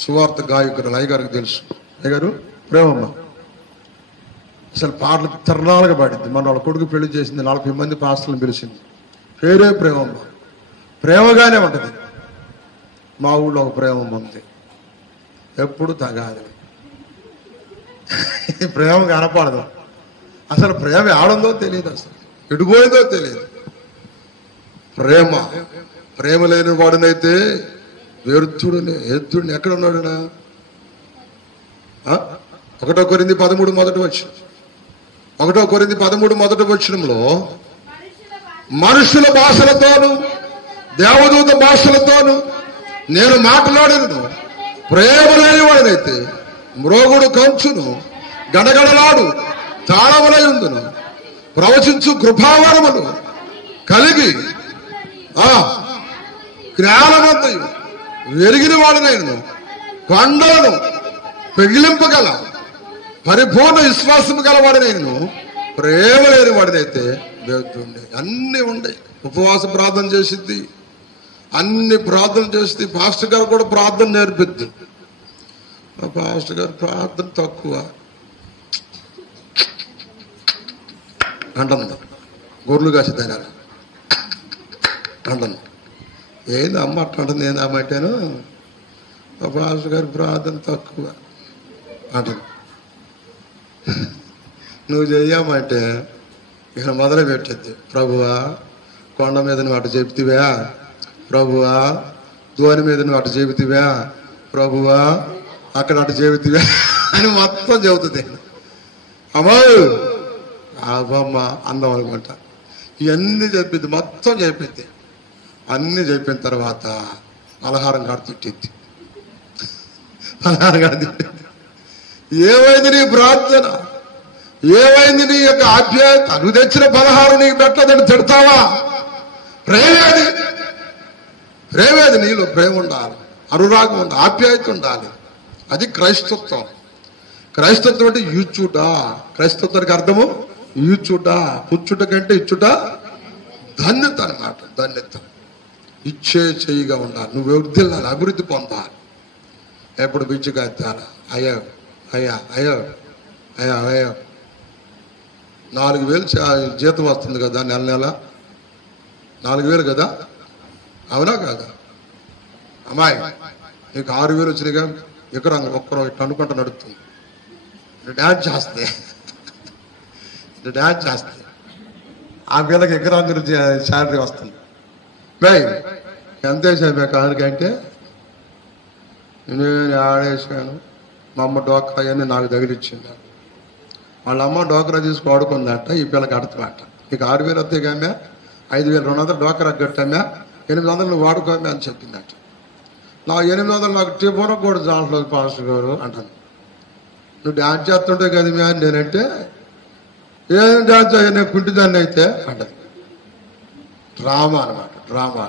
సువార్త గాయకుడు అయ్యగారికి తెలుసు. అయ్యగారు ప్రేమమ్మ అసలు పాటలు తిరణాలుగా పాడింది. మన వాళ్ళ కొడుకు పెళ్లి చేసింది, 40 మంది పాస్టర్లను పిలిచింది. పేరే ప్రేమమ్మ. ప్రేమగానే ఉంటుంది. మా ఊళ్ళో ఒక ప్రేమమ్మ ఉంది, ఎప్పుడు తగాది. ప్రేమ కనపడదు. అసలు ప్రేమ ఆడందో తెలియదు, అసలు ఎడిపోయిందో తెలియదు. ప్రేమ లేని వాడినైతే వ్యర్థుడిని ఎద్దుడిని ఎక్కడ ఉన్నాడునా? 1 కొరింథీ 13 మొదటి వచనం. 1 కొరింథీ 13 మొదటి వచనంలో మనుషుల భాషలతోను దేవదూత భాషలతోను నేను మాట్లాడను, ప్రేమ లేని వాడినైతే మ్రోగుడు కంచును గడగడలాడు తాళములై ఉందును, ప్రవచించు కృపావరములు కలిగి జ్ఞానమంతయు వెలిగిన వాడినైను కొండలను పెగిలింపగల పరిపూర్ణ విశ్వాసము గలవాడినైను ప్రేమ లేని వాడినైతే దేవుడు. అన్నీ ఉండే. ఉపవాస ప్రార్థన చేసిద్ది, అన్ని ప్రార్థన చేస్తుంది. పాస్టర్ గారు కూడా ప్రార్థన నేర్పిద్ది. పాస్టర్ గారు ప్రార్థన తక్కువ అంటుంది, గొర్రెలు కాసిద్దాని అంటుంది. ఏంది అమ్మ అట్లా అంటుంది, ఏంది అమ్మ అంటేను పాస్టర్ గారు ప్రార్థన తక్కువ అంటుంది. నువ్వు చెయ్యమంటే ఇక మొదలు పెట్టద్ది. ప్రభువా కొండ మీద నువ్వు అటు చెబుతావా, ప్రభువా ధోని మీద నువ్వు అటు చెబుతావా, ప్రభువా అక్కడ అటు చెబుతావా అని మొత్తం చెబుతుంది. అమ్మా అబ్బమ్మ అందం అనుకుంటా. ఇవన్నీ చెప్పింది, మొత్తం చెప్పింది. అన్నీ చెప్పిన తర్వాత పలహారం కాడ తిట్టింది. పలహారం కాడ తిట్టింది. ఏమైంది నీ ప్రార్థన, ఏమైంది నీ యొక్క ఆప్యాయత? నువ్వు తెచ్చిన పలహారం నీకు పెట్టదని తిడతావా? ప్రేమేది నీలో ప్రేమ ఉండాలి, అనురాగం ఉండాలి, ఆప్యాయత ఉండాలి. అది క్రైస్తత్వం. క్రైస్తత్వం అంటే ఇచ్చుట. క్రైస్తత్వానికి అర్థము ఇచ్చుట. పుచ్చుట కంటే ఇచ్చుట ధన్యత అన్నమాట. ధన్యత ఇచ్చే చెయ్యిగా ఉండాలి. నువ్వు వృద్ధిల్లాలి, అభివృద్ధి పొందాలి. ఎప్పుడు బిచ్చుగా ఎత్తాలి. అయ్యో అయ్యా అయ్యో అయ్యా అయ్యో 4,000 జీతం వస్తుంది కదా నెల నెల, 4,000 కదా, అవునా కాదా? అమ్మాయి నీకు 6,000 వచ్చినాయిగా, ఇక్కడ ఒక్కరు ఇట్లా అనుకుంటా నడుస్తుంది. డ్యాన్స్ చేస్తే ఆ పిల్లకి ఎకరాంగుల శాలరీ వస్తుంది. ఎంత వేసాను కారుకంటే నేను ఆడేసాను. మా అమ్మ డోక్రా అని నాకు తగిలిచ్చింది. వాళ్ళ అమ్మ డోక్రా తీసుకు వాడుకుందట, ఈ పిల్లకి అర్థమాట. నీకు 6,000 వస్తే కామ్యా, 5,200 డోక్రా కట్టామ్యా, 800 నువ్వు వాడుకోమ్యా అని చెప్పిందట. నా 800 నాకు టిఫోన్ కూడా దాంట్లో పాస్టర్ గారు అంటాను. నువ్వు డ్యాన్స్ చేస్తుంటే కదా మ్యా నేనంటే, ఏం డ్యాన్స్ నేను కుంటిదాన్ని అయితే అంటాను. డ్రామా అనమాట, డ్రామా.